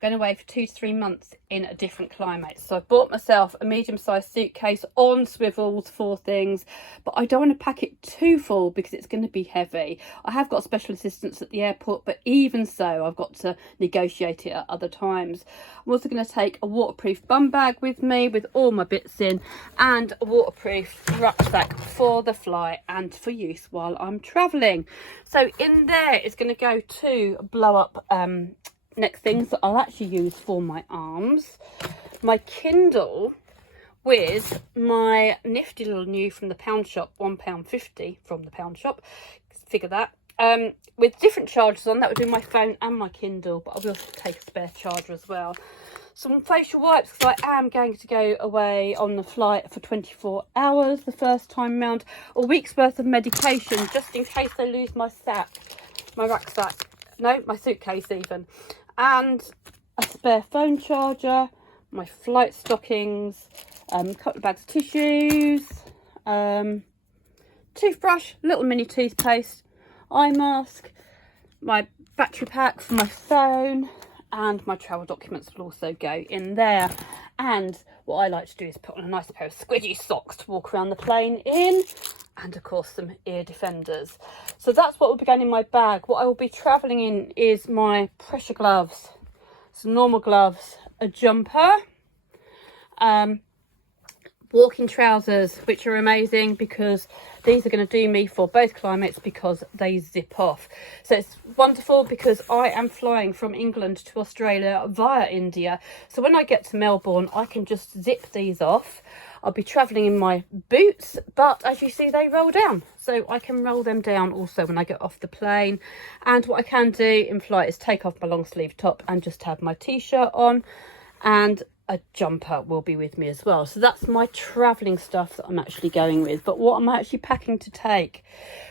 going away for 2 to 3 months in a different climate. So I bought myself a medium-sized suitcase on swivels for things, but I don't want to pack it too full because it's going to be heavy. I have got special assistants at the airport, but even so, I've got to negotiate it at other times. I'm also going to take a waterproof bum bag with me with all my bits in, and a waterproof rucksack for the flight and for use while I'm travelling. So in there is going to go 2 blow up neck things that I'll actually use for my arms, my Kindle with my nifty little new from the pound shop, £1.50 from the pound shop, figure that, with different chargers on. That would be my phone and my Kindle, but I will take a spare charger as well. Some facial wipes because I am going to go away on the flight for 24 hours the first time round. A week's worth of medication just in case I lose my rucksack, no, my suitcase even. And a spare phone charger, my flight stockings, a couple of bags of tissues, toothbrush, little mini toothpaste, eye mask, my battery pack for my phone, and my travel documents will also go in there. And what I like to do is put on a nice pair of squidgy socks to walk around the plane in, and of course some ear defenders. So that's what will be going in my bag. What I will be travelling in is my pressure gloves, some normal gloves, a jumper, walking trousers, which are amazing because these are going to do me for both climates because they zip off. So it's wonderful because I am flying from England to Australia via India. So when I get to Melbourne, I can just zip these off. I'll be travelling in my boots, but as you see, they roll down. So I can roll them down also when I get off the plane. And what I can do in flight is take off my long sleeve top and just have my t-shirt on, and a jumper will be with me as well. So that's my travelling stuff that I'm actually going with. But what am I actually packing to take?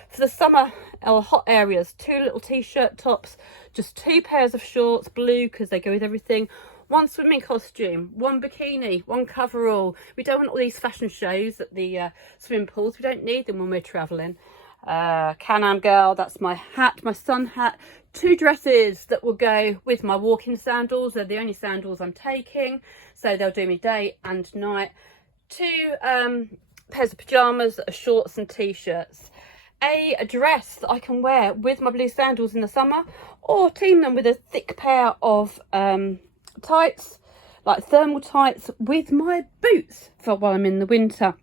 For the summer or hot areas, 2 little t-shirt tops, just 2 pairs of shorts, blue because they go with everything, 1 swimming costume, 1 bikini, 1 coverall. We don't want all these fashion shows at the swimming pools. We don't need them when we're travelling. Can-Am girl, that's my hat, my sun hat. 2 dresses that will go with my walking sandals. They're the only sandals I'm taking, so they'll do me day and night. 2 pairs of pyjamas that are shorts and t-shirts. A dress that I can wear with my blue sandals in the summer, or team them with a thick pair of tights, like thermal tights, with my boots for while I'm in the winter.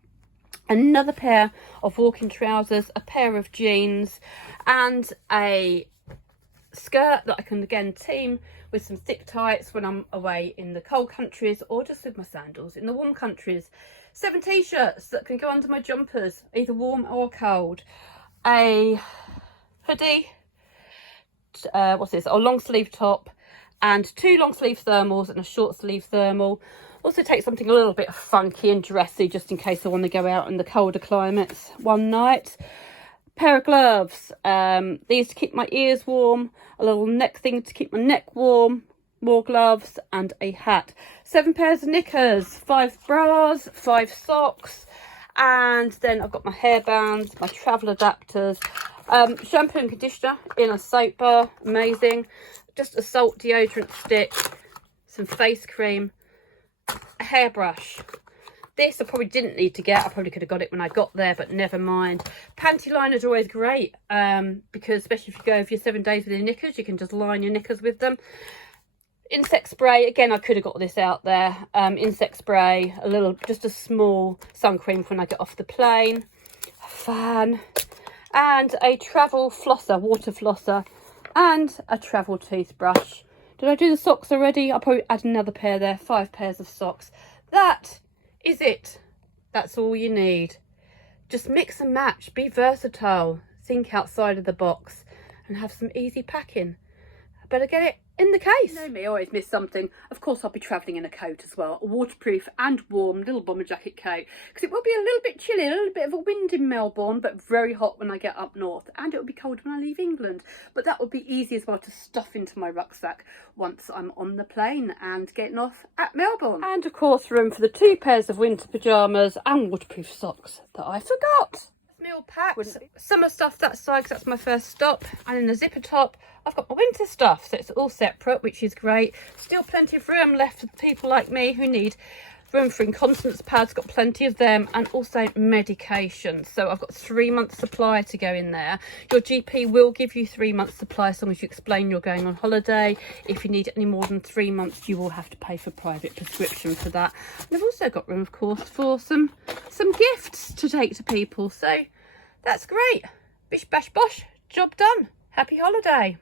Another pair of walking trousers, a pair of jeans, and a skirt that I can again team with some thick tights when I'm away in the cold countries, or just with my sandals in the warm countries. 7 t-shirts that can go under my jumpers, either warm or cold. A hoodie, what's this, a long sleeve top, and 2 long sleeve thermals and a short sleeve thermal. Also take something a little bit funky and dressy just in case I want to go out in the colder climates one night. Pair of gloves, these to keep my ears warm, a little neck thing to keep my neck warm, more gloves, and a hat. 7 pairs of knickers, 5 bras, 5 socks, and then I've got my hairbands, my travel adapters, shampoo and conditioner in a soap bar, amazing, just a salt deodorant stick, some face cream, a hairbrush. This I probably didn't need to get. I probably could have got it when I got there, but never mind. Panty liners are always great because especially if you go for your 7 days with your knickers, you can just line your knickers with them. Insect spray, again, I could have got this out there. Insect spray, just a small sun cream for when I get off the plane. A fan, and a travel flosser, water flosser, and a travel toothbrush. Did I do the socks already? I'll probably add another pair there, 5 pairs of socks. That is it. That's all you need. Just mix and match, be versatile, think outside of the box, and have some easy packing. I better get it in the case. You know me, I always miss something. Of course, I'll be travelling in a coat as well, a waterproof and warm little bomber jacket coat, because it will be a little bit chilly, a little bit of a wind in Melbourne, but very hot when I get up north, and it will be cold when I leave England. But that would be easy as well to stuff into my rucksack once I'm on the plane and getting off at Melbourne. And of course, room for the 2 pairs of winter pyjamas and waterproof socks that I forgot. meal packs, summer stuff that side because that's my first stop, and in the zipper top I've got my winter stuff, so it's all separate, which is great. Still plenty of room left for people like me who need room for incontinence pads, got plenty of them, and also medication. So I've got 3 months supply to go in there. Your GP will give you 3 months supply as long as you explain you're going on holiday. If you need any more than 3 months, you will have to pay for private prescription for that. And I've also got room, of course, for some gifts to take to people. So that's great. Bish bash bosh, job done. Happy holiday.